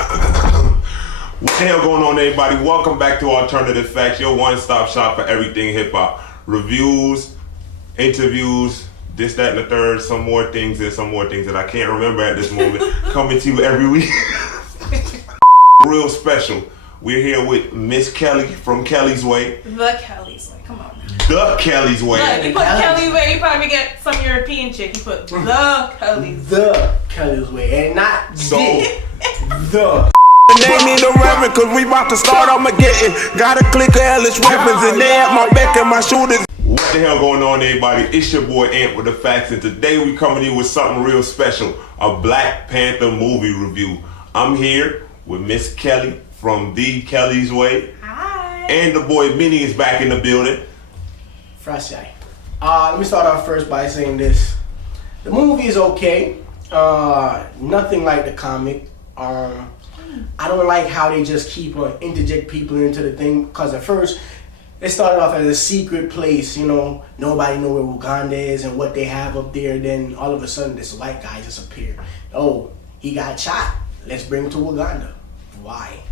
What the hell going on, everybody? Welcome back to AlternativeFaxxx, your one-stop shop for everything hip-hop. Reviews, interviews, this, that, and the third, some more things and some more things that I can't remember at this moment. Coming to you every week. Real special. We're here with Miss Kelly from Kelly's Way. The Kelly's Way, come on. The Kelly's Way. Look, you put Kelly's Way, you probably get some European chick. You put the Kelly's Way. The Kelly's Way, and not So, the. Name me the Reverend, cause we about to start Armageddon. Got a click of hellish weapons and they at my back and my shoulders. what the hell going on, everybody? It's your boy Ant with the facts, and today we coming in with something real special, a Black Panther movie review. I'm here with Miss Kelly from The Kelly's Way. Hi. And the boy Minnie is back in the building. Frass. Let me start off first by saying this. The movie is okay. Nothing like the comic. I don't like how they just keep interject people into the thing, because at first it started off as a secret place, you know, nobody know where Uganda is and what they have up there. Then all of a sudden this white guy just appeared. Oh, he got shot. Let's bring him to Uganda. Why?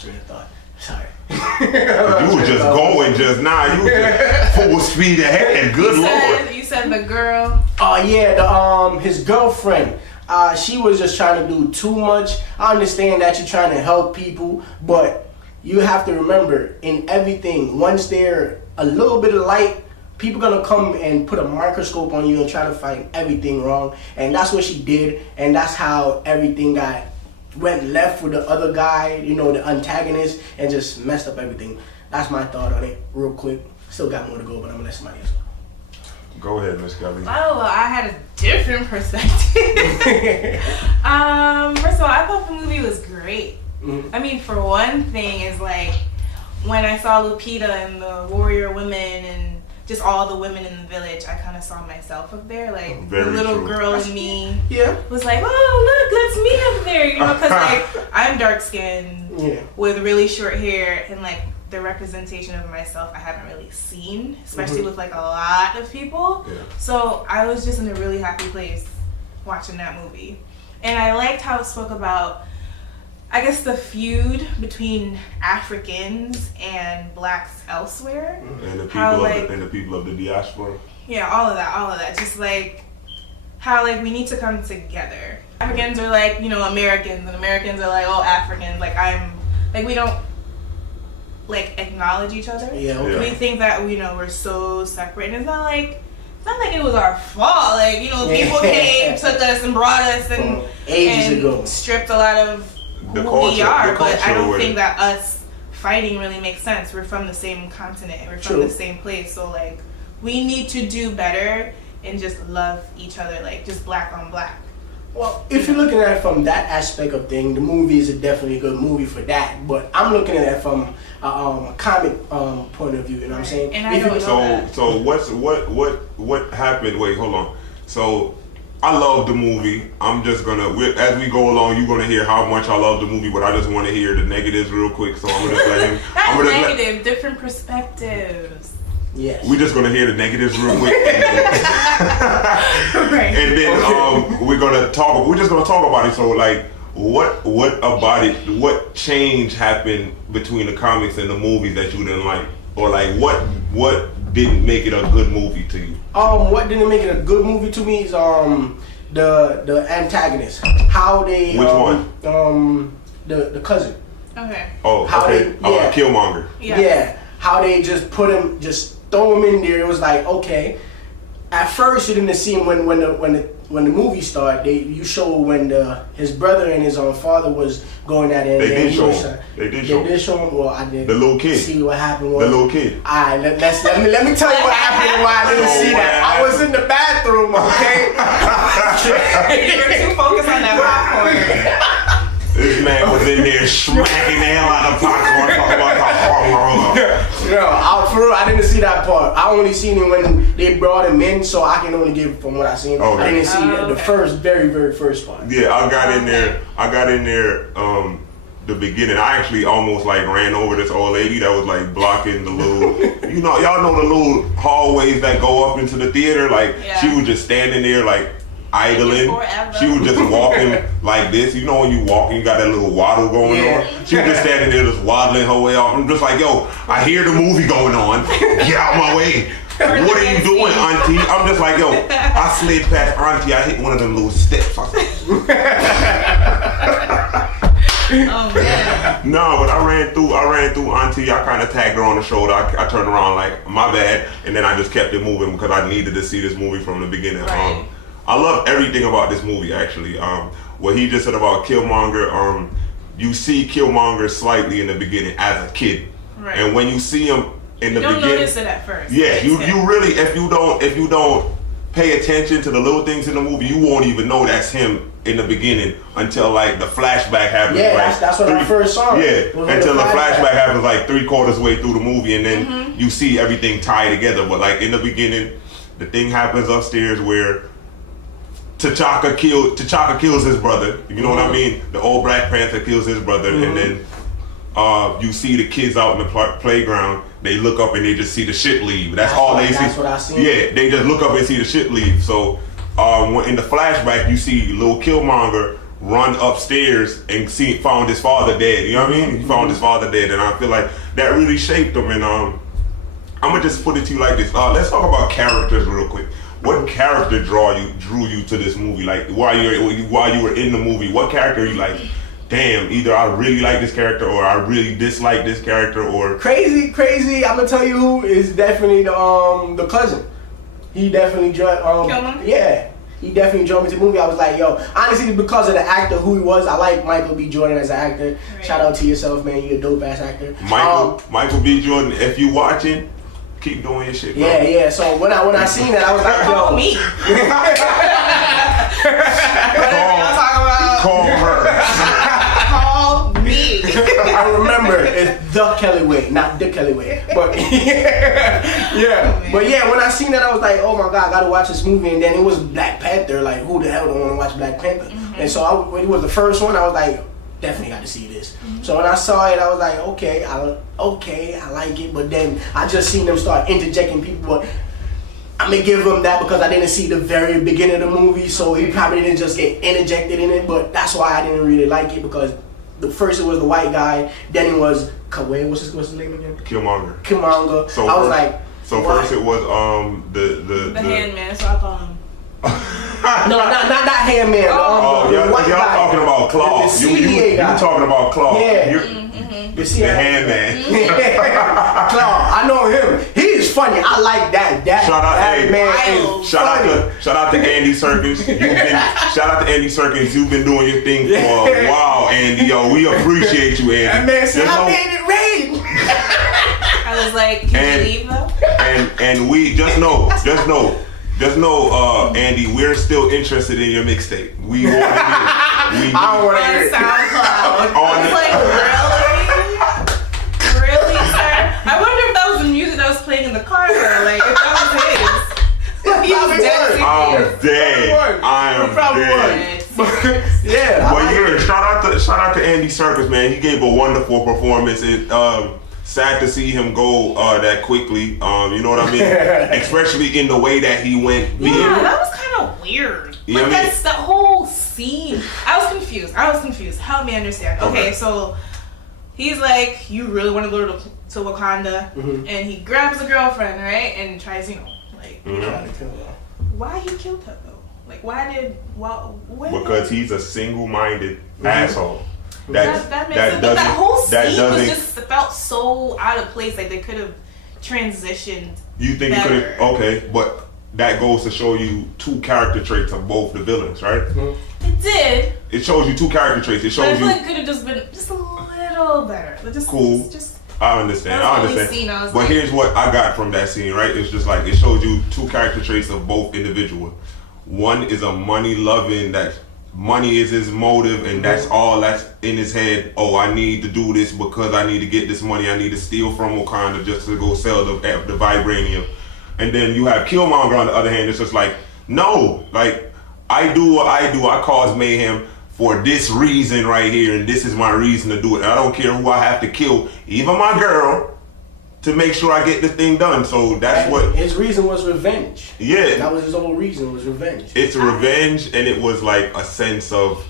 Train of thought. Sorry. You were just going just now. You were just full speed ahead. Good Lord. You said the girl. Oh yeah, his girlfriend. She was just trying to do too much. I understand that you're trying to help people, but you have to remember, in everything, once there's a little bit of light, people gonna come and put a microscope on you and try to find everything wrong. And that's what she did, and that's how everything went left with the other guy, you know, the antagonist, and just messed up everything. That's my thought on it, real quick. Still got more to go, but I'm gonna let somebody else go. Go ahead, Miss Kelly. Oh, well, I had a different perspective. First of all, I thought the movie was great. Mm-hmm. I mean, for one thing, is like when I saw Lupita and the warrior women and just all the women in the village, I kind of saw myself up there. Like Very the little true. girl in me was like, oh, look, that's me up there. You know, because like I'm dark skinned with really short hair, and like the representation of myself I haven't really seen, especially with like a lot of people. So I was just in a really happy place watching that movie. And I liked how it spoke about, I guess, the feud between Africans and blacks elsewhere. And the people, how, and the people of the diaspora. Yeah, all of that. Just like how like we need to come together. Africans are like, you know, Americans, and Americans are like, oh, Africans. Like we don't like acknowledge each other. We think that, you know, we're so separate, and it's not like it was our fault. Like, you know, people came, took us, and brought us, and ages ago stripped a lot of The who culture, we are. the But I culture don't with think it. that us fighting really makes sense. We're from the same continent. We're from the same place. So like, we need to do better and just love each other, like just black on black. Well, if you're looking at it from that aspect of thing, the movie is definitely a good movie for that. But I'm looking at it from a comic point of view. You know what I'm saying? And I don't know that. So what happened? Wait, hold on. So I love the movie. I'm just gonna, as we go along, you're gonna hear how much I love the movie. But I just want to hear the negatives real quick. So I'm gonna just let him. Not negative, different perspectives. Yes. We're just gonna hear the negatives real quick, and then we're gonna talk. We're just gonna talk about it. So like, what about it? What change happened between the comics and the movies that you didn't like, or like what didn't make it a good movie to you? What didn't make it a good movie to me is the antagonist. How they Which one? The cousin. Okay. Oh, How okay. Killmonger. Yeah. How they just put him, just throw him in there. It was like, okay. At first, you didn't see him when the movie started. You show when his brother and his own father was going at it. They did show him. They did show him. Well, I didn't. The little kid. See what happened. The little kid. All right, let me tell you what happened and why I didn't see that. I was in the bathroom, okay. You were too focused on that popcorn. This man was in there smacking the hell out of popcorn, talking about No, for real, I didn't see that part. I only seen it when they brought him in, so I can only give from what I seen. Okay. I didn't see the first, very, very first part. Yeah, I got in there. The beginning, I actually almost like ran over this old lady that was like blocking the little, y'all know the little hallways that go up into the theater. Like she was just standing there, like idling. She was just walking like this. You know when you walk and you got that little waddle going on? She was just standing there just waddling her way off. I'm just like, yo, I hear the movie going on. Get out my way. What are you doing, Auntie? I'm just like, yo, I slid past Auntie. I hit one of them little steps. I Oh man. No, but I ran through Auntie. I kind of tagged her on the shoulder. I turned around like, my bad, and then I just kept it moving because I needed to see this movie from the beginning. Right. I love everything about this movie actually. What he just said about Killmonger, you see Killmonger slightly in the beginning as a kid, right. And when you see him in the beginning, you don't notice it at first. Yeah, you really, if you don't pay attention to the little things in the movie, you won't even know that's him in the beginning until like the flashback happens. Yeah, like that's what I first saw. Yeah, until the flashback happens like 3/4 way through the movie, and then you see everything tie together. But like in the beginning, the thing happens upstairs where T'Chaka kills his brother. You know what I mean? The old Black Panther kills his brother, and then you see the kids out in the playground. They look up and they just see the shit leave. That's all they see. That's what I see. Yeah, they just look up and see the shit leave. So in the flashback, you see little Killmonger run upstairs and found his father dead. You know what I mean? He found his father dead, and I feel like that really shaped him. And I'm gonna just put it to you like this. Let's talk about characters real quick. What character drew you to this movie? Like while you were in the movie, what character you like? Damn, either I really like this character or I really dislike this character, or crazy. I'm gonna tell you who is definitely the cousin. He definitely drew. Yeah, he definitely drew me to the movie. I was like, yo, honestly, because of the actor who he was, I like Michael B. Jordan as an actor. Right. Shout out to yourself, man. You're a dope ass actor. Michael B. Jordan. If you watching, keep doing your shit, bro. Yeah. So when I seen that, I was like, yo, call me. Call her. Call me. I remember it's the Kelly way, not the Kelly way. But yeah. But yeah, when I seen that, I was like, oh my God, I gotta watch this movie. And then it was Black Panther. Like, who the hell don't want to watch Black Panther? And so when it was the first one, I was like, definitely got to see this. So when I saw it, I was like, okay, I like it. But then I just seen them start interjecting people. But I'm gonna give him that because I didn't see the very beginning of the movie, so he probably didn't just get interjected in it. But that's why I didn't really like it, because the first it was the white guy, then it was what's his name again? Killmonger. So I was like, first it was the Handman. So I call him. No, not that Handman. Y'all talking about Claw. You talking about Claw. Yeah. The Handman. Claw, I know him. He is funny. I like that. Shout out to Andy Serkis. Shout out to Andy Serkis. You've been doing your thing for a while, Andy. Yo, we appreciate you, Andy. That man said, I made it rain. I was like, can you leave though? And we just know, Andy, we're still interested in your mixtape. We want to hear it. I don't want to hear it. SoundCloud. I was like, really, sir? I wonder if that was the music that was playing in the car, or like if that was his. He was dead. I'm dead. I am dead. Yeah. But yeah, shout out to Andy Serkis, man. He gave a wonderful performance. Sad to see him go that quickly. You know what I mean? Especially in the way that he went. Yeah, that was kind of weird. Like that's the whole scene. I was confused. Help me understand. Okay, so he's like, you really want to go to Wakanda, and he grabs the girlfriend, right, and tries, try to kill her. Why he killed her though? Like, because he's a single-minded asshole. That makes sense. But that whole scene was just felt so out of place. Like they could have transitioned. You think it could have? Okay, but that goes to show you two character traits of both the villains, right? It did. It shows you two character traits. It shows I feel like it could have just been just a little better. Cool. I understand. Scene, but here's what I got from that scene, right? It's just like it shows you two character traits of both individuals. One is a money-loving that. Money is his motive, and that's all that's in his head. Oh, I need to do this because I need to get this money. I need to steal from Wakanda just to go sell the vibranium. And then you have Killmonger on the other hand. It's just like, no, like I do what I do. I cause mayhem for this reason right here, and this is my reason to do it. I don't care who I have to kill, even my girl, to make sure I get this thing done. So that's what his reason was revenge. Yeah, that was his whole reason, was revenge. It's a revenge, and it was like a sense of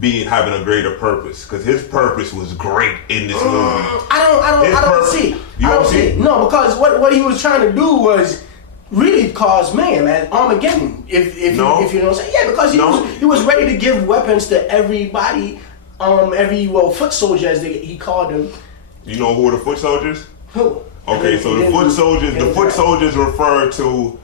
having a greater purpose, because his purpose was great in this movie. I don't see. You don't see it? No, because what he was trying to do was really cause man Armageddon. If you know what I'm saying, yeah, because he was ready to give weapons to everybody, foot soldier as he called them. You know who are the foot soldiers? Who? Okay, so the foot soldiers refer to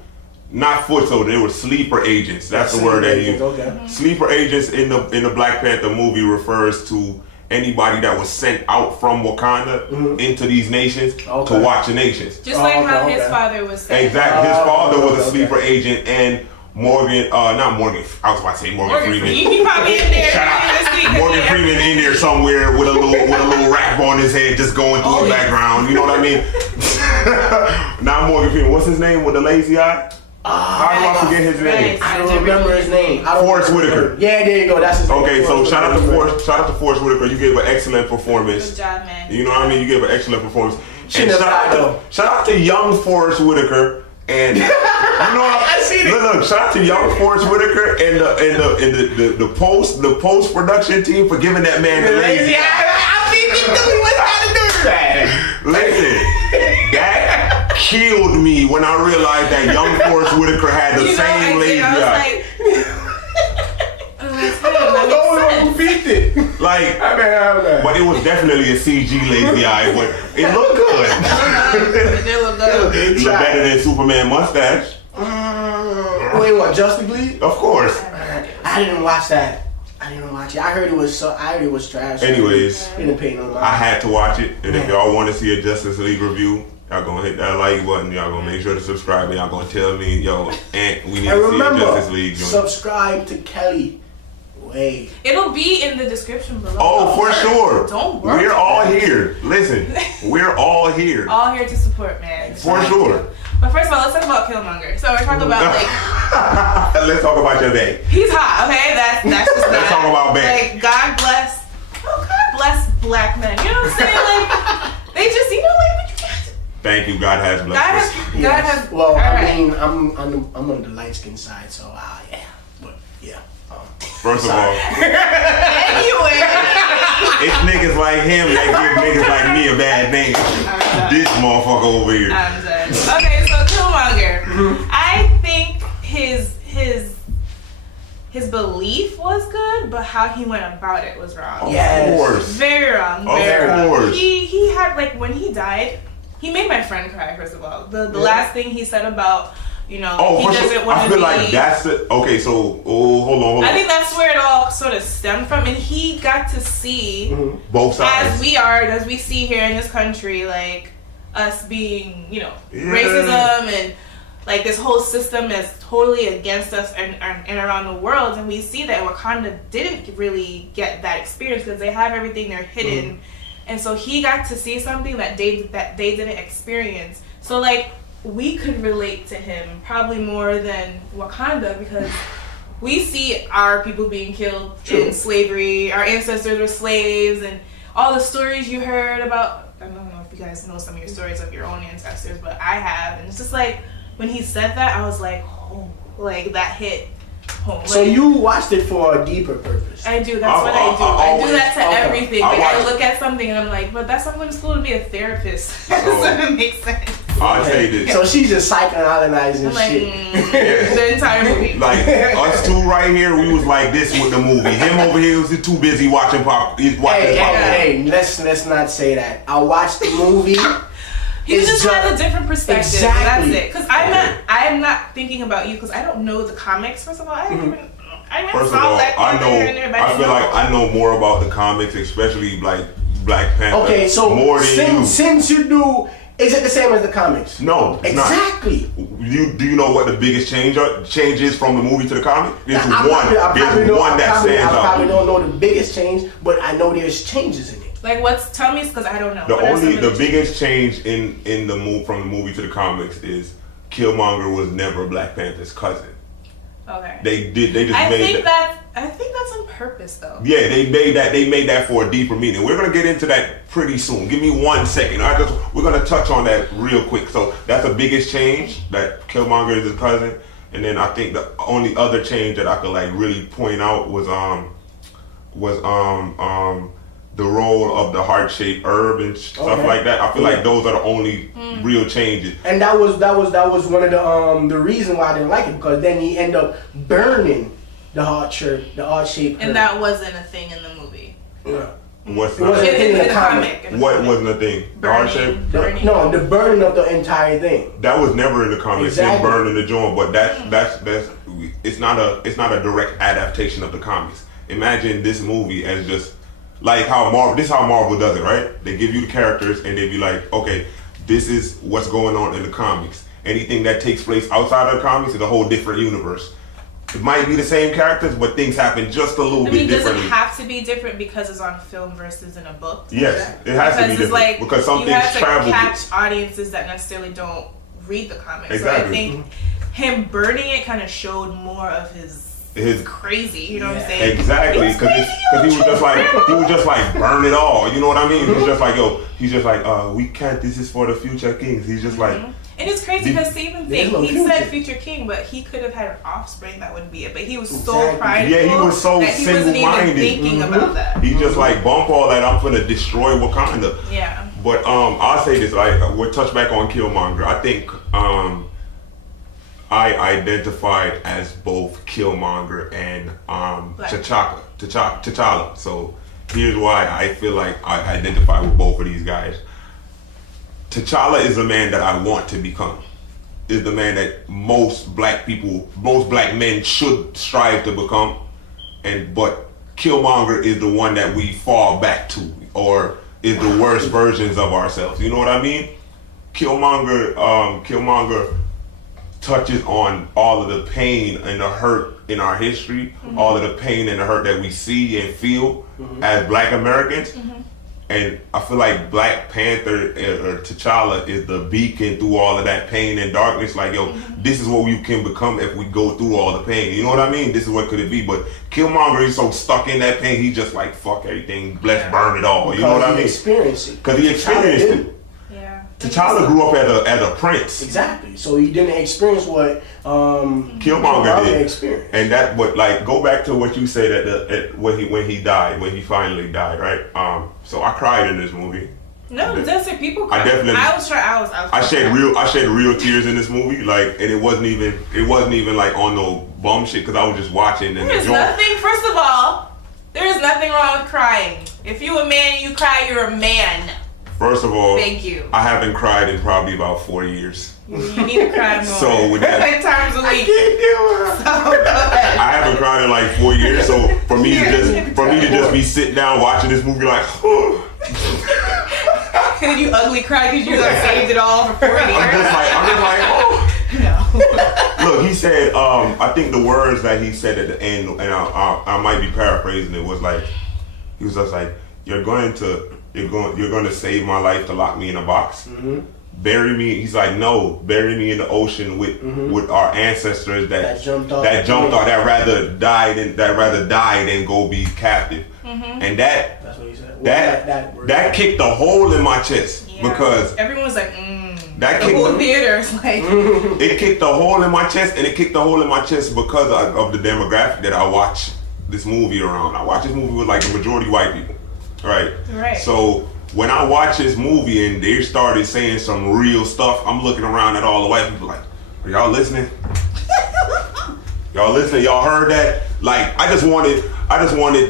not foot soldiers, they were sleeper agents. That's the word they use. Okay. Sleeper agents in the Black Panther movie refers to anybody that was sent out from Wakanda into these nations to watch the nations. Just like how his father was sent. Exactly. His father was a sleeper agent, and Morgan, not Morgan, I was about to say Morgan Freeman. He probably in there. Morgan Freeman in there somewhere with a little rap on his head just going through the background. You know what I mean? Not Morgan Freeman. What's his name with the lazy eye? How do I forget his name? I don't remember his name. Forrest Whitaker. Yeah, there you go. That's his name. Okay, so shout out to Forrest Whitaker. You gave an excellent performance. Good job, man. You know what I mean? You gave an excellent performance. And shout out to young Forrest Whitaker. And you know I see it. Look, shout out to young Forrest Whitaker and the post production team for giving that man the lazy eye. I think he knew he was trying to do that. Listen, that killed me when I realized that young Forrest Whitaker had the same lazy eye. Like, but it was definitely a CG lazy eye, but it looked good. It looked good. It looked better than Superman mustache. Wait, what? Justice League? Of course. I didn't watch that. I heard it was trash. Anyways, didn't pay no mind. I had to watch it, and if y'all want to see a Justice League review, y'all gonna hit that like button. Y'all gonna make sure to subscribe, and y'all gonna tell me, yo, Aunt, we need to see a Justice League joint. Subscribe to Kelly. Wait. It'll be in the description below. Oh, for sure. Don't worry. We're all here. Listen, we're all here. All here to support, man. For sure. But first of all, let's talk about Killmonger. So we're talking about Let's talk about your day. He's hot, okay? That's just that. Let's talk about Bay. Like, God bless black men. You know what I'm saying? Like, they just, what you got. Thank you. God has blessed us. God has. Well, right. mean, I'm on the light skin side, so yeah. But yeah. First of all, Anyway. it's niggas like him that give niggas like me a bad name. This motherfucker over here. I'm done. Okay, so Killmonger. I think his belief was good, but how he went about it was wrong. Of course. Very wrong. Of course. He had, like, when he died, he made my friend cry, first of all. The last thing he said about, he doesn't want to be... I feel like that's it. Okay, so, hold on. I think that's where it all sort of stemmed from, and he got to see both sides. As we see here in this country, like, us being, racism and, like, this whole system is totally against us and around the world, and we see that Wakanda didn't really get that experience because they have everything, they're hidden, and so he got to see something that they didn't experience. So, like, we could relate to him probably more than Wakanda because we see our people being killed in slavery, our ancestors were slaves, and all the stories you heard about. I don't know if you guys know some of your stories of your own ancestors, but I have, and it's just like when he said that, I was like, oh, like that hit home. So you watched it for a deeper purpose. I do. That's what I do. I do that to everything. Like I look at something and I'm like, but that's someone who's supposed to be a therapist. That doesn't make sense. I'll say this. So she's just psychoanalyzing shit. The entire movie. Like us two right here, we was like this with the movie. Him over here was too busy watching pop. Hey, let's not say that. I watched the movie. He just has a different perspective. Exactly. That's it. Because I'm not thinking about you because I don't know the comics. First of all, I feel like I know more about the comics, especially like Black Panther. Okay, so more than you. Since you do, is it the same as the comics? No, it's exactly. Not. Do you know what the biggest change is from the movie to the comic? There's one that stands out. I probably don't know the biggest change, but I know there's changes in it. Like tell me, because I don't know. The biggest change in the move from the movie to the comics is Killmonger was never Black Panther's cousin. Okay. They just I made think I think that's on purpose, though. Yeah, they made that for a deeper meaning. We're gonna get into that pretty soon. Give me 1 second. We're gonna touch on that real quick. So that's the biggest change, that Killmonger is his cousin. And then I think the only other change that I could like really point out was the role of the heart-shaped herb and stuff like that. I feel like those are the only real changes. And that was one of the reason why I didn't like it, because then he ended up burning the heart-shaped herb. And that wasn't a thing in the movie. Yeah. What's it wasn't not? in the comic. What wasn't a thing? The heart-shape? No, the burning of the entire thing. That was never in the comics. Exactly. It's burning the joint, but that's it's not a direct adaptation of the comics. Imagine this movie as just like how Marvel. This is how Marvel does it, right? They give you the characters and they be like, okay, this is what's going on in the comics. Anything that takes place outside of the comics is a whole different universe. It might be the same characters, but things happen just a little bit differently. Does it have to be different because it's on film versus in a book? Yes, it has to be different. Like, because some things travel. You have to catch audiences that necessarily don't read the comics. Exactly. So I think him burning it kind of showed more of his crazy. You know what I'm saying? Exactly, because he was just like burn it all. You know what I mean? He's just like, he's just like, we can't. This is for the future kings. He's just like. And it's crazy because he said future king, but he could have had an offspring that wouldn't be it. But he was so prideful. Yeah, he was so that he wasn't even thinking about that. He just like bump all that. I'm finna destroy Wakanda. Yeah. But I'll say this. Like we'll touch back on Killmonger. I think I identified as both Killmonger and T'Challa. So here's why I feel like I identify with both of these guys. T'Challa is the man that I want to become. Is the man that most black men should strive to become. But Killmonger is the one that we fall back to, or is the worst versions of ourselves. You know what I mean? Killmonger touches on all of the pain and the hurt in our history, all of the pain and the hurt that we see and feel as Black Americans. And I feel like Black Panther or T'Challa is the beacon through all of that pain and darkness. Like, this is what we can become if we go through all the pain. You know what I mean? This is what could it be. But Killmonger is so stuck in that pain, he just like, fuck everything, let's burn it all. You know what I mean? Because he experienced it. T'Challa grew up as a prince. Exactly. So he didn't experience what Killmonger did. Experienced. And that, but like, go back to what you said when he finally died, right? So I cried in this movie. No, that's it. People cry. I shed real tears in this movie, like, and it wasn't even like on no bum shit because I was just watching. And First of all, there is nothing wrong with crying. If you a man and you cry, you're a man. First of all, thank you. I haven't cried in probably about 4 years. You need to cry more. So with that, 10 times a week. I haven't cried in like 4 years. So for me to just be sitting down watching this movie like, and you ugly cry because you saved it all for 4 years. I'm just like, No. Look, he said, I think the words that he said at the end, and I might be paraphrasing it, was like, he was just like, you're going to save my life to lock me in a box. Bury me. He's like, no, bury me in the ocean with our ancestors that jumped off, that rather died than go be captive. And that's what he said. That kicked a hole in my chest because everyone was like, that the whole theater is like. It kicked a hole in my chest, and it kicked a hole in my chest because of the demographic that I watch this movie around. I watch this movie with like the majority white people. Right. So when I watch this movie and they started saying some real stuff, I'm looking around at all the white people like, are y'all listening? Y'all listening? Y'all heard that? Like, I just wanted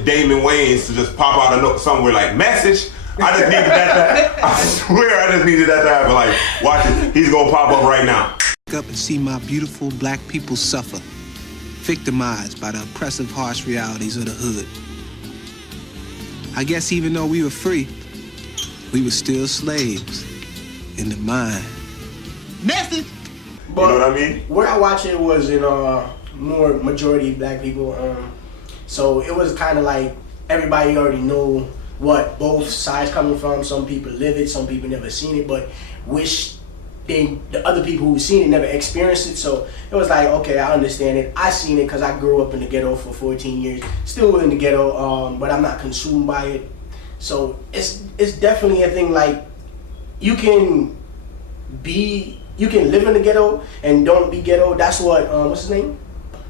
Damon Wayans to just pop out a note somewhere like, message. I just needed that to, I swear I just needed that to happen. Like, watch it. He's gonna pop up right now. Up and see my beautiful black people suffer, victimized by the oppressive, harsh realities of the hood. I guess even though we were free, we were still slaves in the mind. Message. But, you know what I mean? Where I watched it was in more majority black people. So it was kind of like everybody already know what both sides coming from. Some people live it, some people never seen it, but wish the other people who've seen it never experienced it. So it was like, okay, I understand it. I seen it because I grew up in the ghetto for 14 years. Still in the ghetto, but I'm not consumed by it. So it's definitely a thing. Like you can live in the ghetto and don't be ghetto. That's what what's his name?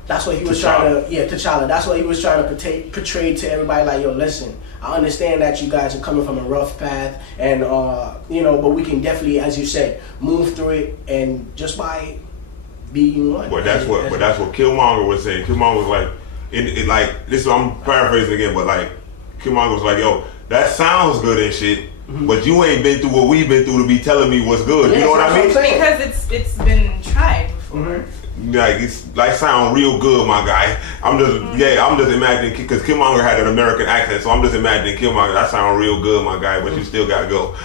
That's what he was trying to, T'Challa. That's what he was trying to portray to everybody. Like, yo, listen, I understand that you guys are coming from a rough path, and but we can definitely, as you said, move through it, and just by being one. But that's what Killmonger was saying. Killmonger was like, this. I'm paraphrasing again, but like, Killmonger was like, yo, that sounds good and shit. Mm-hmm. But you ain't been through what we've been through to be telling me what's good. You know what I mean? Because it's been tried before. Mm-hmm. Like it's like sound real good, my guy. I'm just imagining because Killmonger had an American accent, so I'm just imagining Killmonger. That sound real good, my guy, but you still gotta go.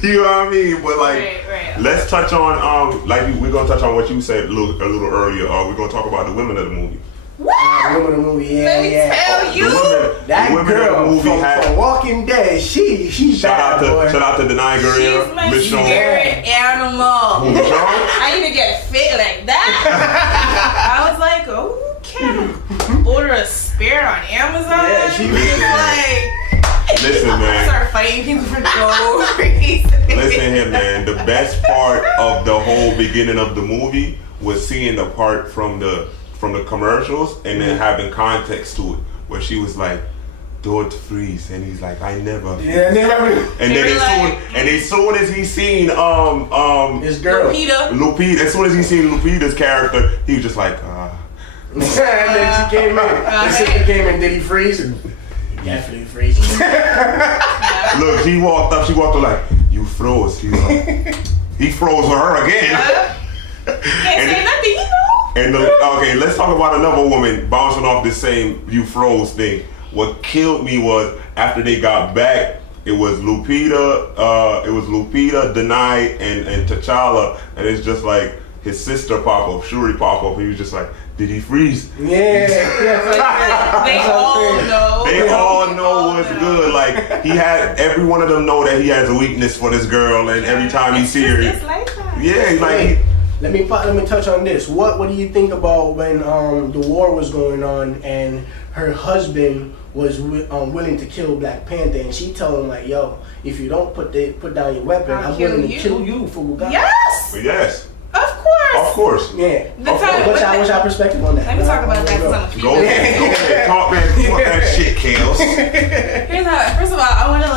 You know what I mean? But like, right. Let's touch on we're gonna touch on what you said a little earlier. We're gonna talk about the women of the movie. What? Women of the movie, Let me tell you. That the women girl of the movie from Walking Dead, she's bad, boy. Shout out to Denai Guerrero. She's my spirit animal. I need to get fit like that. I was like, okay, order a spirit on Amazon. Yeah, she was like, listen, man. Start fighting people for no reason. Listen here, man. The best part of the whole beginning of the movie was seeing the part from the commercials and then having context to it, where she was like, "Don't freeze," and he's like, "I never." Yeah, never. And then as soon as he seen his girl Lupita, as soon as he seen Lupita's character, he was just like, and then she came in. She came in. Did he freeze? Definitely freeze. Look, she walked up like, "You froze." He froze with her again. Can't say nothing, you know. And okay, let's talk about another woman bouncing off the same "you froze" thing. What killed me was after they got back, it was Lupita, Denai, and T'Challa, and it's just like his sister pop up, Shuri pop up, and he was just like, "Did he freeze?" Yeah. They all know. They all know what's good. Like he had every one of them know that he has a weakness for this girl, and every time he see her, it's like that. yeah, like. Let me touch on this. What do you think about when the war was going on and her husband was willing to kill Black Panther, and she told him like, "Yo, if you don't put down your weapon, I'm willing to kill you for Uganda." Yes. Of course. Yeah. What's your perspective on that? Let me talk about that because I'm a female. Go ahead. Talk that shit, Kales. Here's how. First of all, I want to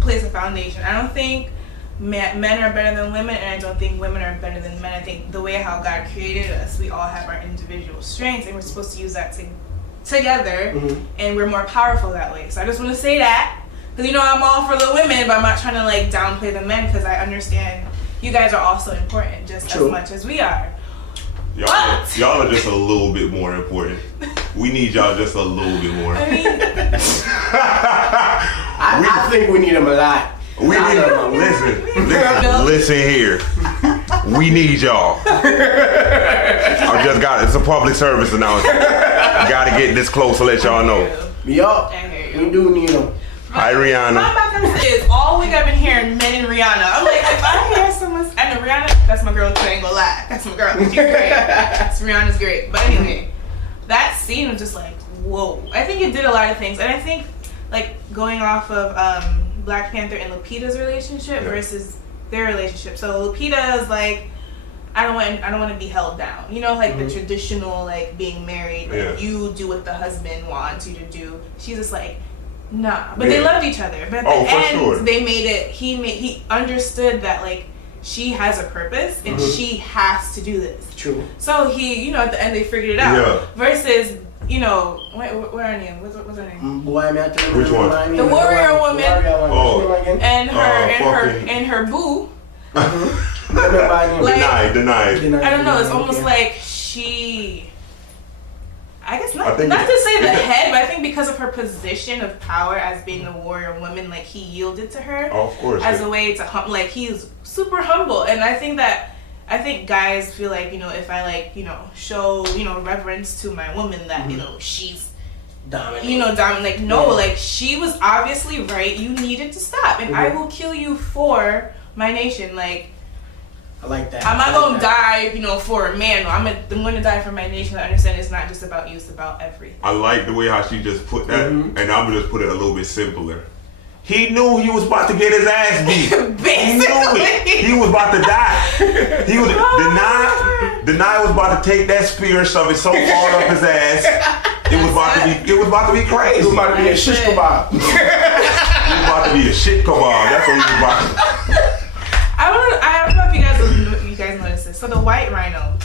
place a foundation. I don't think men are better than women, and I don't think women are better than men. I think the way how God created us, we all have our individual strengths, and we're supposed to use that together, and we're more powerful that way. So I just want to say that, because I'm all for the women, but I'm not trying to downplay the men, because I understand you guys are also important just as much as we are. Y'all are just a little bit more important. We need y'all just a little bit more. I mean, I think we need them a lot. We need listen here. We need y'all. It's a public service announcement. Gotta get this close to let y'all know. Yup, we do need them. Hi, Rihanna. My background is all week I've been hearing men and Rihanna. I'm like, if I hear someone, I know Rihanna, that's my girl too, I ain't gonna lie. That's my girl. She's great. Rihanna's great. But anyway, that scene was just like, whoa. I think it did a lot of things. And I think, going off of Black Panther and Lupita's relationship versus their relationship. So Lupita is like, I don't want to be held down. The traditional being married. You do what the husband wants you to do. She's just like, nah. But they loved each other. But at the end, they made it. He understood that she has a purpose and she has to do this. True. So he, at the end they figured it out. Yeah. Versus. Where are you? What's her name? Which one? The warrior woman. And her boo. Denied. I don't know. It's almost like she. I guess not to say the head, but I think because of her position of power as being the warrior woman, he yielded to her. Oh, of course. As a way to he's super humble, and I think guys feel if I show reverence to my woman that she's like, no, like, she was obviously right. You needed to stop. And I will kill you for my nation. Like, I like that. I'm not going to die, for a man. No, I'm going to die for my nation. I understand it's not just about you. It's about everything. I like the way how she just put that. And I'm going to just put it a little bit simpler. He knew he was about to get his ass beat. Basically. He was about to die. He was Deny was about to take that spear and shove it so far up his ass. It was about to be crazy. It was about to be a shish kebab. It was about to be a shit kebab. That's what he was about to. I don't know if you guys noticed this. So the white rhino,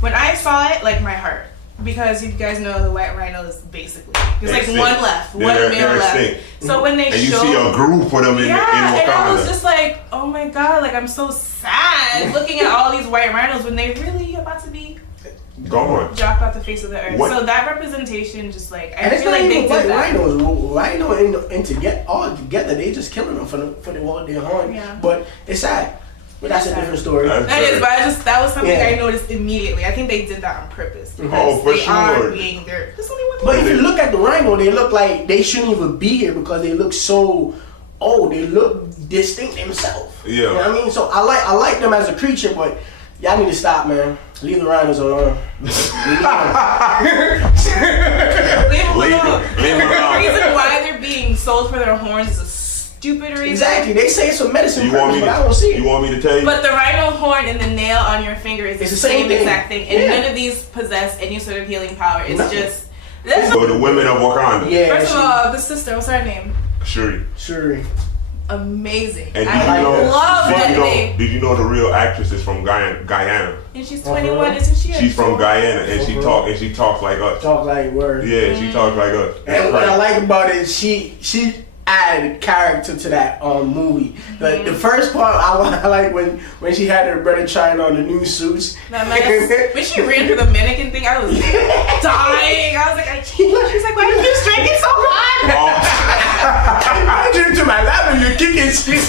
when I saw it, like, my heart. Because you guys know the white rhino is basically there's like one left, one male left. So when they and you see a group of them in Wakanda, and I was just like, oh my god, like, I'm so sad looking at all these white rhinos when they really about to be gone, dropped off the face of the earth. So that representation, just like, I feel like they did that. Rhino and to get all together, they just killing them for the wall their horn. Yeah. But it's sad. But that's a different story. That is, but that was something I noticed immediately. I think they did that on purpose. Oh, for sure. Are being there. There's only one. But if you look at the rhino, they look like they shouldn't even be here because they look so old. They look distinct themselves. Yeah. You know what I mean? So I like them as a creature, but y'all need to stop, man. Leave the rhinos alone. Leave them alone. The reason why they're being sold for their horns is a stupid reason. Exactly. They say it's a medicine purpose, but I don't see it. You want me to tell you? But the rhino horn and the nail on your finger is the same exact thing. And none of these possess any sort of healing power. It's just... So the women of Wakanda. Yeah. First of all, the sister, what's her name? Shuri. Amazing. And I love that name. Did you know the real actress is from Guyana? And she's 21, isn't she? She's from Guyana, and she talks like us. Talk like words. Yeah, she talks like us. And what I like about it is she added character to that movie. The first part I like when she had her brother trying on the new suits. When she ran through the mannequin thing, I was dying. I was like, she's like, why are you drinking so hard? I drink to my lap and you're kicking shit.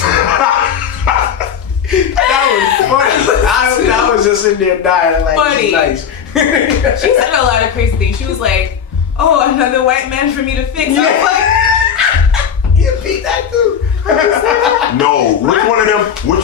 That was funny. I was just sitting there dying. Like, funny. Nice. She said a lot of crazy things. She was like, oh, another white man for me to fix. Yeah. I was like, you beat that too. No, which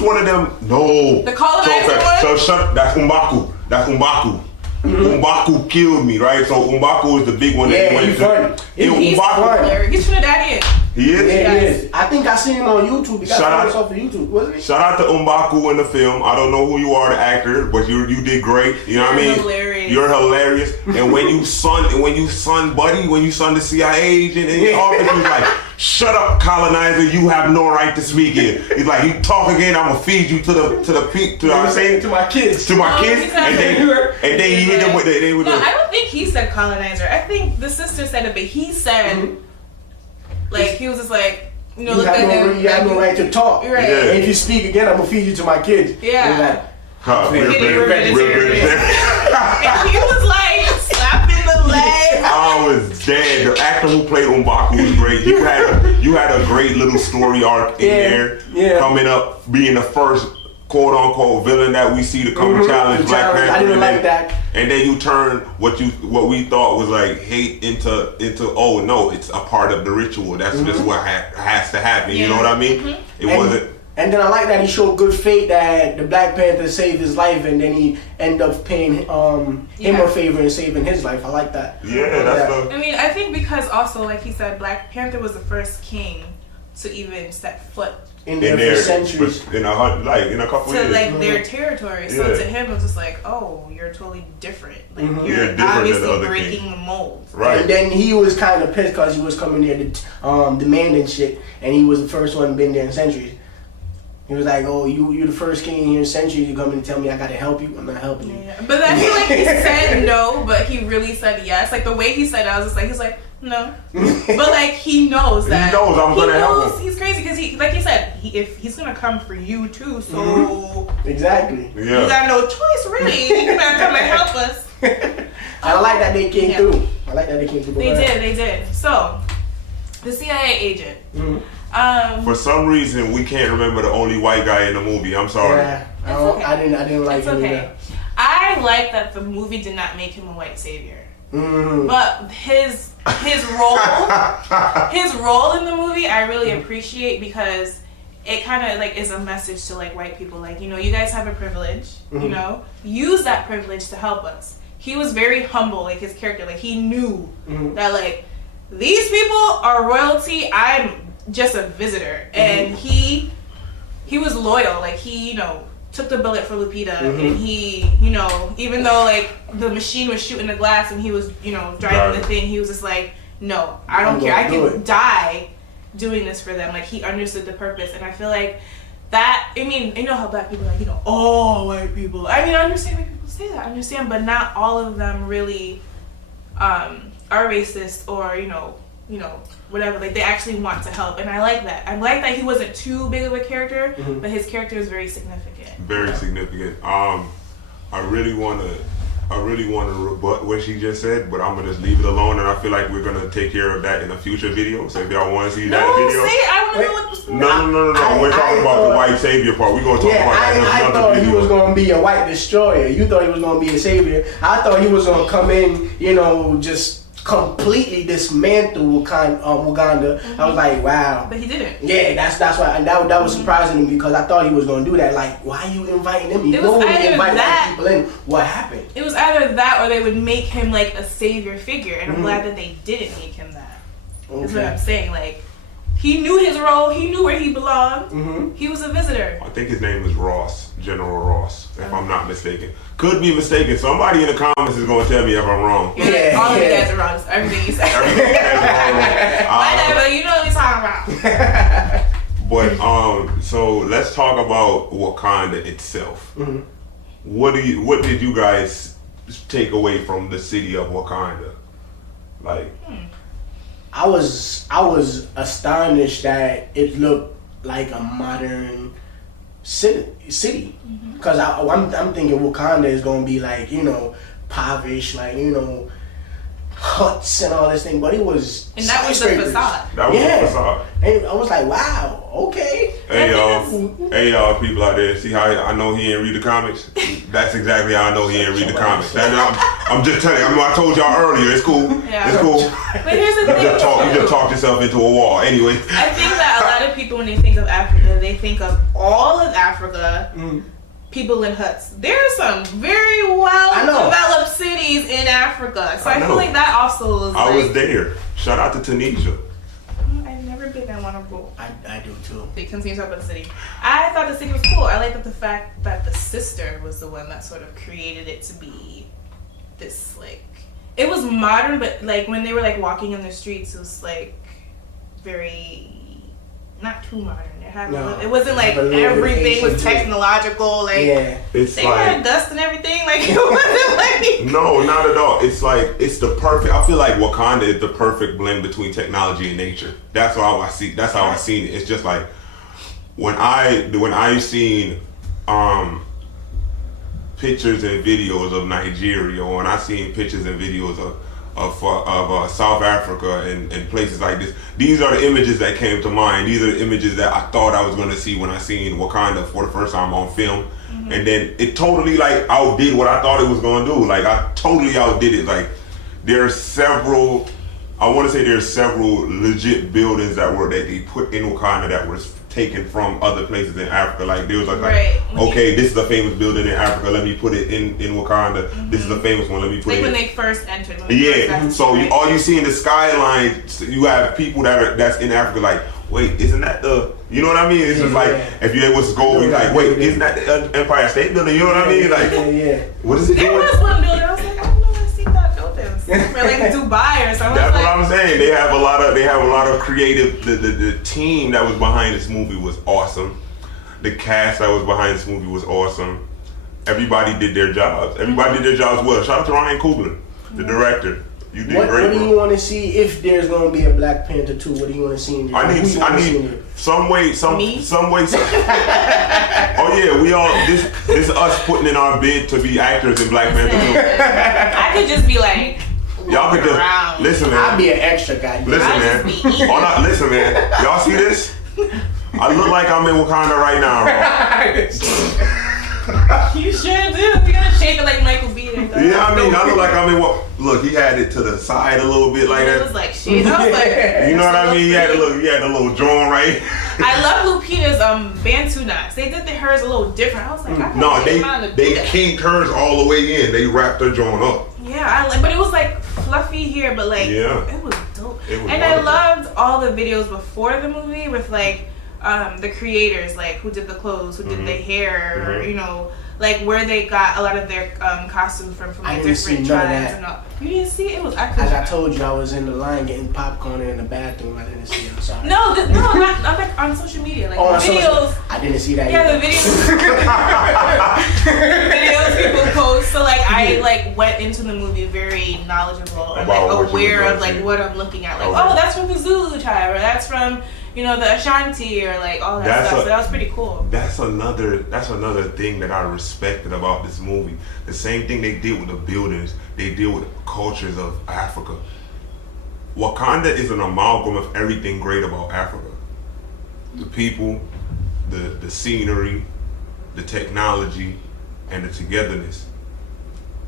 one of them? No. The colonizer one? So that's M'Baku. M'Baku killed me, right? So M'Baku is the big one that went to. He's hilarious. He's Trinidadian. He is? Yeah, he is. I think I seen him on YouTube. He got famous off of YouTube, wasn't he? Shout out to M'Baku in the film. I don't know who you are, the actor, but you did great. You know what I mean? Hilarious. You're hilarious. And when you son the CIA agent in your office, he's like, shut up, colonizer, you have no right to speak here. He's like, you talk again, I'm gonna feed you to my kids. And then he hit him with the I don't think he said colonizer. I think the sister said it, but he said like he was just like, you have no right to talk. Right. Yeah. And if you speak again, I'm gonna feed you to my kids. Yeah. Real vegetarian. And he was like slapping the leg. I was dead. The actor who played M'Baku was great. You had a great little story arc in there. Coming up, being the first quote unquote villain that we see to come and challenge Black Panther. I didn't like that. And then you turn what we thought was like hate into oh no, it's a part of the ritual. That's just what has to happen. You know what I mean? It wasn't. And then I like that he showed good faith that the Black Panther saved his life, and then he ended up paying him a favor and saving his life. I like that. Yeah, that's I mean, I think because also, like he said, Black Panther was the first king to even step foot in there for centuries. In a couple years. To like their territory. So to him it was just like, oh, you're totally different. Like you're different obviously than the other breaking king. the mold. Right. And then he was kind of pissed because he was coming there demanding shit, and he was the first one been there in centuries. He was like, oh, you're the first king here in centuries. You come and tell me I gotta help you. I'm not helping you. Yeah. But I feel like he said no, but he really said yes. Like the way he said it, I was just like, he's like, no. But like he knows that. He knows I'm gonna help him. He's crazy because he, like he said, if he's gonna come for you too, so exactly. Yeah. You got no choice really. You're gonna come and help us. I like that they came through. They did. So the CIA agent. For some reason, we can't remember the only white guy in the movie. I'm sorry. Yeah, I didn't like it. Okay. I like that the movie did not make him a white savior. But his role in the movie, I really appreciate because it kind of like is a message to like white people, like, you know, you guys have a privilege, you know, use that privilege to help us. He was very humble, like his character, like he knew that like these people are royalty. I'm just a visitor, and he was loyal. Like he, you know, took the bullet for Lupita, and he, you know, even though like the machine was shooting the glass and he was, you know, driving the thing, he was just like, no, I don't care. I can die doing this for them. Like he understood the purpose, and I feel like that. I mean, you know how black people are like, you know, all white people. I mean, I understand why people say that. I understand, but not all of them really are racist or you know whatever. Like they actually want to help, and I like that. I like that he wasn't too big of a character, but his character is very significant. Very significant. I really want to rebut what she just said, but I'm gonna just leave it alone, and I feel like we're gonna take care of that in a future video. So if y'all want to see that video, I want to know what was no. We're talking about the white savior part. We're gonna talk about that in I another thought video. he was gonna be a white destroyer. You thought he was gonna be a savior. I thought he was gonna come in, you know, just completely dismantle Uganda. I was like, wow. But he didn't. Yeah, that's why, and that was surprising me because I thought he was gonna do that. Like, why are you inviting him? You know when you invite white people in, what happened? It was either that or they would make him like a savior figure, and I'm glad that they didn't make him that. That's what I'm saying. Like, he knew his role. He knew where he belonged. He was a visitor. I think his name is Ross, General Ross, if I'm not mistaken. Could be mistaken. Somebody in the comments is going to tell me if I'm wrong. Yeah, all of you guys are wrong. Everything you say. Everything you guys are wrong. Whatever, you know what we're talking about. But so let's talk about Wakanda itself. What did you guys take away from the city of Wakanda? Like, I was astonished that it looked like a modern city. Because I'm thinking Wakanda is gonna be like, you know, impoverished, like, you know, huts and all this thing, but it was and that was the facade. That was the facade. And I was like, wow, okay. Hey y'all, people out there, see how I know he ain't read the comics? That's exactly how I know he ain't read the comics. I'm just telling you, I told y'all earlier, it's cool. Yeah. It's cool. But here's the thing. You just talked yourself into a wall. Anyway. I think that a lot of people, when they think of Africa, they think of all of Africa, people in huts. There are some very well-developed cities in Africa. So I feel like that also is I was there. Shout out to Tanisha. I've never been. I want to go. I do too. They continue to talk about the city. I thought the city was cool. I liked the fact that the sister was the one that sort of created it to be this, like, it was modern, but like when they were like walking in the streets, it was like very not too modern. It wasn't like everything was technological. Like it's they like, had dust and everything. Like it wasn't like no, not at all. It's like it's the perfect. I feel like Wakanda is the perfect blend between technology and nature. That's how I see. That's how I seen it. It's just like when I seen pictures and videos of Nigeria, or when I seen pictures and videos of South Africa and places like this. These are the images that came to mind. These are the images that I thought I was going to see when I seen Wakanda for the first time on film. And then it totally like outdid what I thought it was going to do. Like I totally outdid it. Like there's several legit buildings that they put in Wakanda that was taken from other places in Africa. Like there was like okay, this is a famous building in Africa, let me put it in Wakanda. This is a famous one, let me put it in. When they first entered. All you see in the skyline, you have people that's in Africa like, wait, isn't that the, you know what I mean? It's just like, if you was to go, like, wait, isn't that the Empire State Building? You know what I mean? Like, what is it doing? There was one building, I was like, I don't know, I see that building. Somewhere like Dubai or something. That's what I'm saying. They have a lot of creative. The team that was behind this movie was awesome. The cast that was behind this movie was awesome. Everybody did their jobs. Everybody did their jobs well. Shout out to Ryan Coogler, the director. You did great. What do you want to see if there's going to be a Black Panther 2? What do you want to see in there? I need some way. Oh yeah, we all this is us putting in our bid to be actors in Black Panther 2. I could just be like, y'all could just listen, man. I'll be an extra guy. Listen, man. Y'all see this? I look like I'm in Wakanda right now, bro. You sure do. You gotta shake it like Michael B. Yeah, I mean, look, he had it to the side a little bit like that. It was like shit. I was like, you know what I mean? He had a little drawing right. I love Lupita's Bantu knots. They did hers a little different. I was like, no, they kinked hers all the way in. They wrapped her drawing up. Yeah, but it was like fluffy here, but like it was dope. And wonderful. I loved all the videos before the movie with like the creators, like who did the clothes, who did the hair, or, you know, like where they got a lot of their costumes from like different tribes and all. You didn't see it? It was As I told you, I was in the line getting popcorn in the bathroom. I didn't see it. I'm sorry. No, not like on social media, like videos. I didn't see that. Yeah, the videos people post. So like I like went into the movie very knowledgeable and like aware of like what I'm looking at. Like, oh, that's from the Zulu tribe, or that's from, you know, the Ashanti, or like all that stuff. So that was pretty cool. That's another thing that I respected about this movie. The same thing they did with the buildings, they did with the cultures of Africa. Wakanda is an amalgam of everything great about Africa. The people, the scenery, the technology, and the togetherness.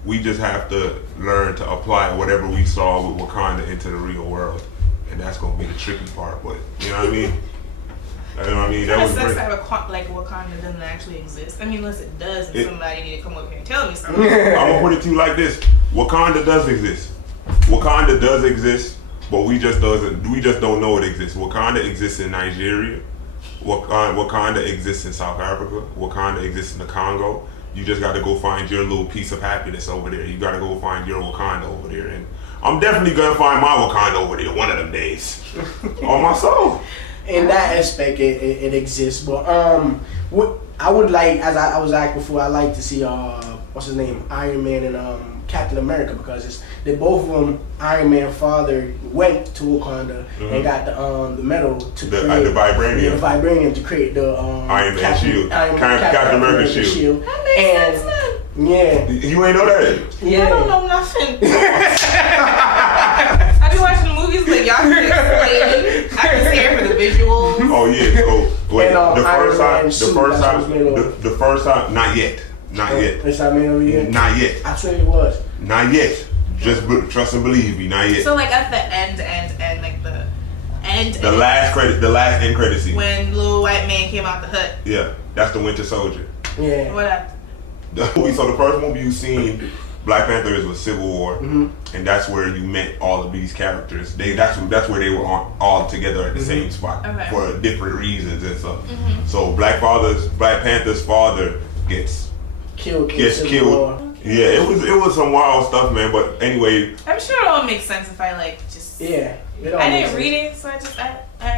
We just have to learn to apply whatever we saw with Wakanda into the real world. And that's gonna be the tricky part, but you know what I mean? You know what I mean? That was great. Like Wakanda doesn't actually exist. I mean, unless it does, and somebody need to come over here and tell me something. I'm gonna put it to you like this: Wakanda does exist. Wakanda does exist, but we just don't know it exists. Wakanda exists in Nigeria. Wakanda exists in South Africa. Wakanda exists in the Congo. You just got to go find your little piece of happiness over there. You got to go find your Wakanda over there, and I'm definitely gonna find my Wakanda over there one of them days. On my soul. In that aspect, it exists. But what I would like, as I was asked before, I like to see what's his name, Iron Man and Captain America, because they both of them. Iron Man's father went to Wakanda and got the metal to create the vibranium. Yeah, the vibranium to create the Iron Man shield, Captain America shield. That makes sense, man. Yeah. You ain't know that? Yeah. I don't know nothing. I be watching the movies, but y'all can explain. I can hear for the visuals. Oh yeah. Oh wait. And, the first time, not yet. It's not made over yet? Not yet. I swear it was. Not yet. Just trust and believe me. Not yet. So like at the end, like the end. The last end credit scene. When Little White Man came out the hut. Yeah, that's the Winter Soldier. Yeah. What happened? So the first movie you've seen, Black Panther, is with Civil War, and that's where you met all of these characters. That's where they were all together at the same spot for different reasons and stuff. So Black Panther's father gets killed. Yeah, it was some wild stuff, man. But anyway, I'm sure it all makes sense if I like just. Yeah. I didn't read it, so I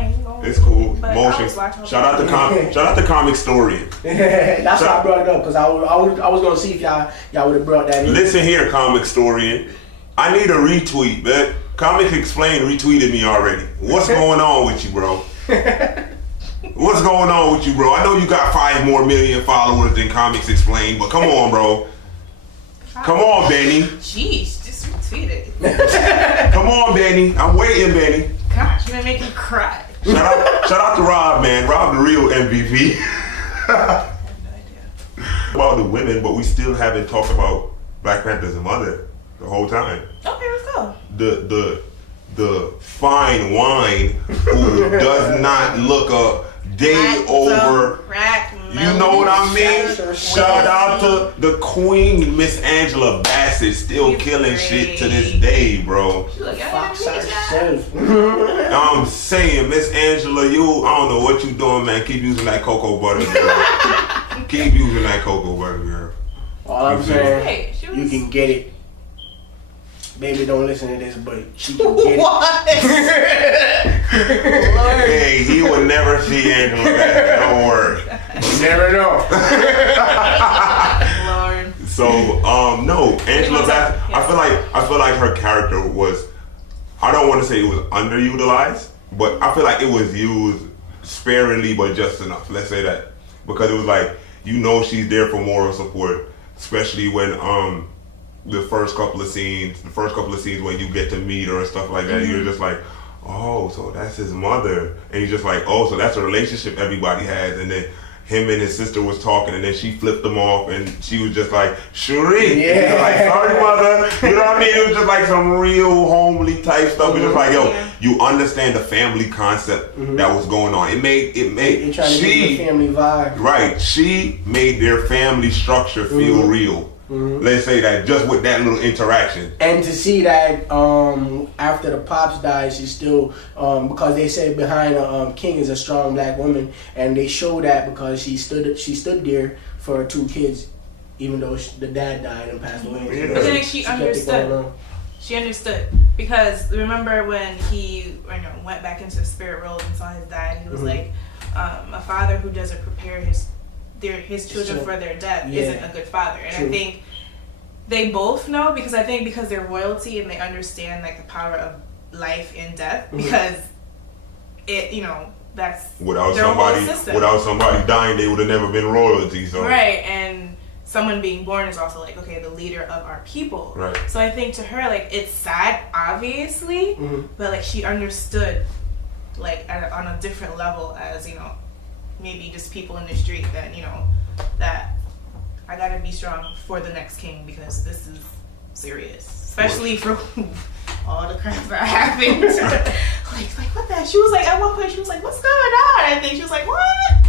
you know. It's cool. Motion. Shout out to Comic Historian. That's why I brought it up, because I was gonna see if y'all would have brought that in. Listen here, Comic Historian. I need a retweet, man. Comic Explain retweeted me already. What's going on with you, bro? What's going on with you, bro? I know you got 5 more million followers than Comics Explain, but come on, bro. Come on, Benny. Jeez, just retweet it. Come on, Benny. I'm waiting, Benny. Gosh, you're gonna make me cry. Shout out to Rob, man. Rob, the real MVP. I have no idea. About the women, but we still haven't talked about Black Panther's mother the whole time. Okay, let's go. The fine wine who does not look a day over. You know what I mean? Shout out to the queen, Miss Angela Bassett, still killing shit to this day, bro. I'm saying, Miss Angela, I don't know what you doing, man. Keep using that cocoa butter, girl. Keep using that cocoa butter, girl. All I'm saying, you can get it. Baby, don't listen to this, but she can get what? it. Hey, he would never see Angela Bassett. Don't worry. You never know. Lord. So, no, Angela Bassett. Yeah. I feel like her character was. I don't want to say it was underutilized, but I feel like it was used sparingly, but just enough. Let's say that, because it was like, she's there for moral support, especially when the first couple of scenes when you get to meet her and stuff like that, you're just like, oh, so that's his mother, and you're just like, oh, so that's a relationship everybody has, and then him and his sister was talking, and then she flipped them off, and she was just like, Shuri. Yeah. She was like, sorry, mother. You know what I mean? It was just like some real homely type stuff. It was just like, yo, you understand the family concept that was going on. It made You're trying to get the family vibe. Right. She made their family structure feel real. Let's say that just with that little interaction. And to see that after the pops died, she's still because they said behind a king is a strong black woman, and they show that because she stood there for her 2 kids, even though the dad died and passed away. But then she understood. She understood because remember when he went back into the spirit world and saw his dad, he was like, a father who doesn't prepare his children for their death isn't a good father. And I think they both know because they're royalty and they understand like the power of life and death because it that's without their somebody whole system. Without somebody dying, they would have never been royalty. So right, and someone being born is also like the leader of our people. Right. So I think to her like it's sad obviously, but like she understood like on a different level as maybe just people in the street that that I gotta be strong for the next king because this is serious, especially for all the crap that happened. like what the? She was like at one point she was like, "What's going on?" I think she was like, "What?"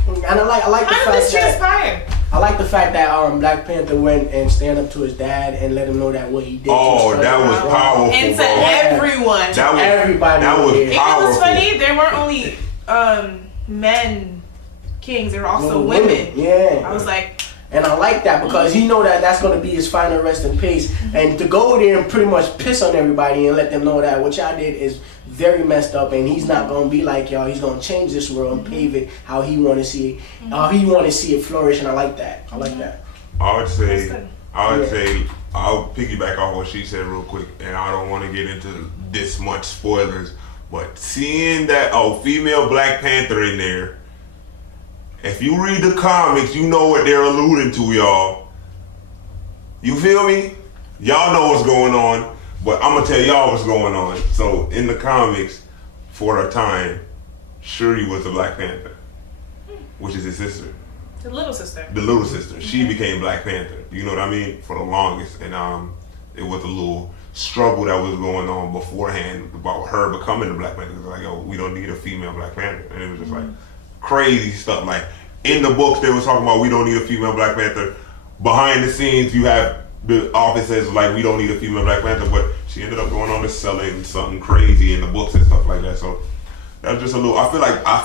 And I like the How did this fact transpire? I like the fact that Black Panther went and stand up to his dad and let him know that what he did. Oh, that was powerful. And to bro. everyone. Everybody. That was And powerful. it was funny. There weren't only men kings. There were also women. Yeah. I was like. And I like that because he know that that's going to be his final resting place. And to go there and pretty much piss on everybody and let them know that what y'all did is very messed up and he's not going to be like y'all. He's going to change this world and pave it how he want to see it. How he want to see it flourish. And I like that. I like that. I would say I'll piggyback off what she said real quick, and I don't want to get into this much spoilers, but seeing that female Black Panther in there, if you read the comics, you know what they're alluding to, y'all. You feel me? Y'all know what's going on, but I'm gonna tell y'all what's going on. So in the comics, for a time, Shuri was the Black Panther, which is his sister. The little sister. The little sister. She became Black Panther. You know what I mean? For the longest. And it was a little struggle that was going on beforehand about her becoming the Black Panther. It was like, yo, we don't need a female Black Panther. And it was just like crazy stuff. Like in the books they were talking about we don't need a female Black Panther. Behind the scenes you have the office says like we don't need a female Black Panther, but she ended up going on to selling something crazy in the books and stuff like that. So that's just a little. I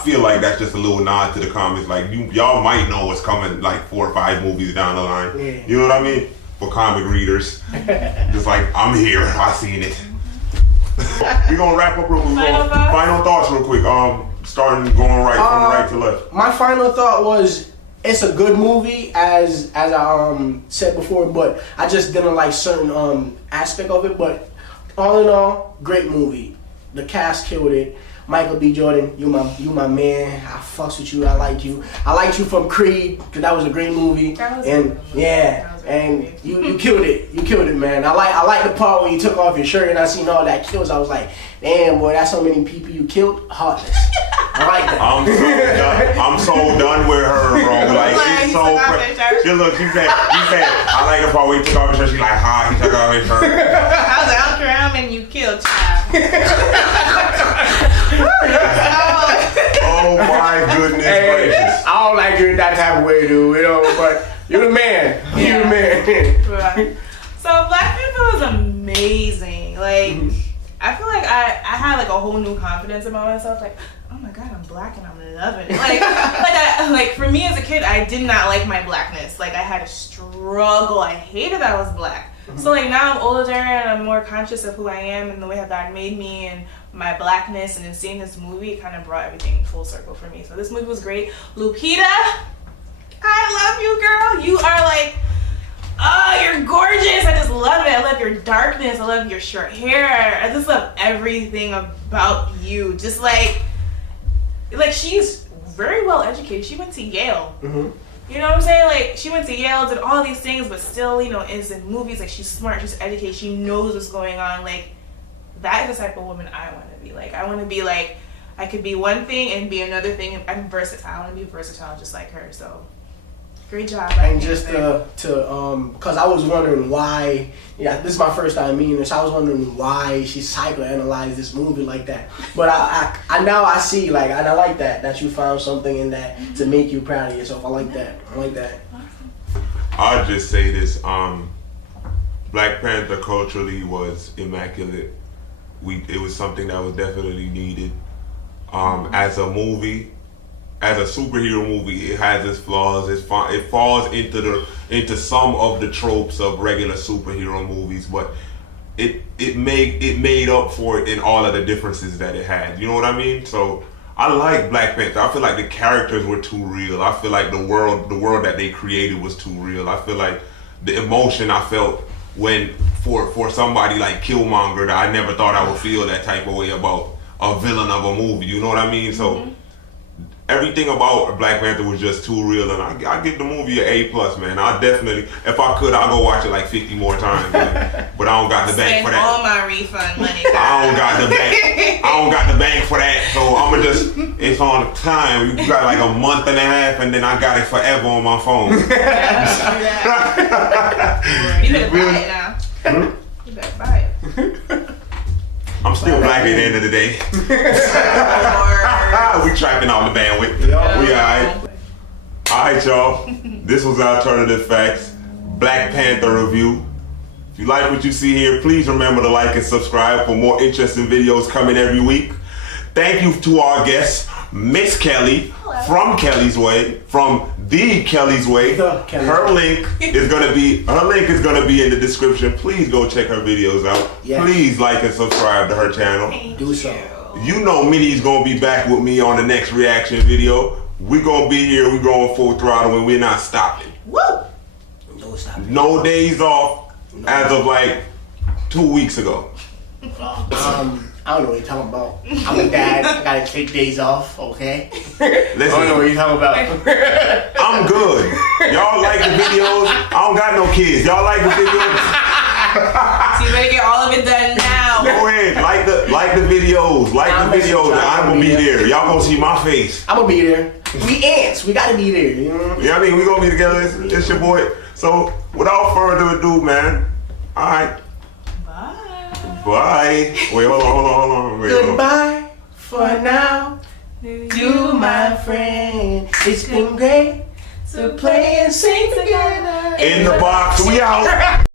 feel like that's just a little nod to the comics. Like y'all might know what's coming, like 4 or 5 movies down the line. Yeah. You know what I mean? For comic readers, just like I'm here, I seen it. We're gonna wrap up real quick. Final thoughts, real quick. Starting going from right to left. My final thought was it's a good movie, as I said before, but I just didn't like certain aspect of it. But all in all, great movie. The cast killed it. Michael B. Jordan, you my man. I fucks with you. I like you. I liked you from Creed because that was a great movie. You killed it. You killed it, man. I like the part when you took off your shirt and I seen all that kills. I was like, damn, boy, that's so many people you killed. Heartless. I like that. I'm so done with her, bro. Like it's so. She said, I like the part when he took off his shirt. She like, ha, he took off his shirt. I was like, I'll drown and you killed child. Oh my goodness gracious! I don't like you in that type of way, dude. You know, but you're the man. You're the man. Right. So Black Panther was amazing. Like I feel like I had like a whole new confidence about myself. Like, oh my god, I'm black and I'm loving it. Like for me as a kid, I did not like my blackness. Like I had a struggle. I hated that I was black. So like now I'm older and I'm more conscious of who I am and the way that God made me and my blackness, and then seeing this movie kind of brought everything full circle for me. So this movie was great. Lupita, I love you, girl. You are like, oh, you're gorgeous. I just love it. I love your darkness. I love your short hair. I just love everything about you. Just like she's very well educated. She went to Yale. You know what I'm saying? Like, she went to Yale, did all these things, but still, is in movies. Like, she's smart, she's educated, she knows what's going on. Like, that is the type of woman I want to be like. I want to be like, I could be one thing and be another thing. I'm versatile. I want to be versatile just like her. So great job. And just because I was wondering why, this is my first time meeting her, so I was wondering why she psychoanalyzed this movie like that. But I now I see, like, and I like that you found something in that to make you proud of yourself. I like that. I'll just say this, Black Panther culturally was immaculate. It was something that was definitely needed. As a movie, as a superhero movie, it has its flaws. It falls into some of the tropes of regular superhero movies, but it made up for it in all of the differences that it had. You know what I mean? So I like Black Panther. I feel like the characters were too real. I feel like the world that they created was too real. I feel like the emotion I felt when for somebody like Killmonger, that I never thought I would feel that type of way about a villain of a movie. You know what I mean? So everything about Black Panther was just too real, and I give the movie an A+, man. I definitely, if I could, I'll go watch it like 50 more times, but I don't got the bank for that. Spend all my refund money. I don't got the bank for that, so I'ma just, it's on time. You got like a month and a half, and then I got it forever on my phone. You better buy it now. You better buy it. I'm still black at the end of the day. We trapping on the bandwidth. We alright. Alright, y'all. This was AlternativeFaxxx Black Panther review. If you like what you see here, please remember to like and subscribe for more interesting videos coming every week. Thank you to our guest, Miss Kelly, from Kelly's Way, from the Kelly's Way. Her link is gonna be in the description. Please go check her videos out. Yes. Please like and subscribe to her channel. Do so. You know Minnie's gonna be back with me on the next reaction video. We're gonna be here, we're going full throttle, and we're not stopping. Woo! No stopping. No days off as of like 2 weeks ago. I don't know what you're talking about. I'm a dad. I gotta take days off, okay? Listen, I don't know what you're talking about. I'm good. Y'all like the videos? I don't got no kids. Y'all like the videos? So you better get all of it done now. Go ahead, like the videos. Like the videos. I'm gonna be there. Y'all gonna see my face. I'm gonna be there. We ants. We gotta be there. You know? Yeah, I mean, we gonna be together. It's your boy. So, without further ado, man. All right. Bye. Wait, hold on. Wait, Goodbye for now. You, my friend. It's been great to play and sing together. In the box. We out.